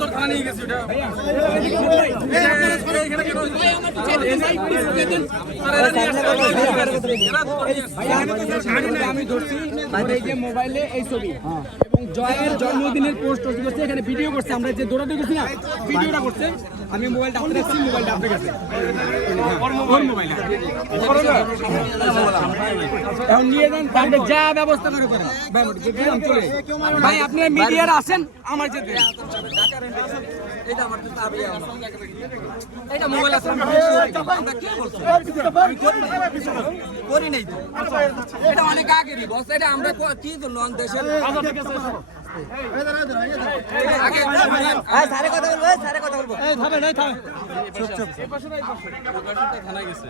তো থানা নিয়ে গেছি ওটা আমি ধরছি এই যে মোবাইলে এই ছবি এবং জয়ের জন্মদিনের পোস্ট করছে, এখানে ভিডিও করছে, আমরা যে দৌড়াতে গেছি না ভিডিওটা করছে, আমি মোবাইলটা আপনার কাছে, মোবাইলটা আপনার কাছে এখন নিয়ে যান, তাহলে যা ব্যবস্থা করে করেন ভাই। আপনারা মিডিয়ার আসেন আমার যেতে এটা মোবাইল আছে করি নাই তো, এটা অনেক আগেরই বস, এটা আমরা কি জন্য দেশের সারে কথা বলবো, সারে কথা বলবো থানায় গেছে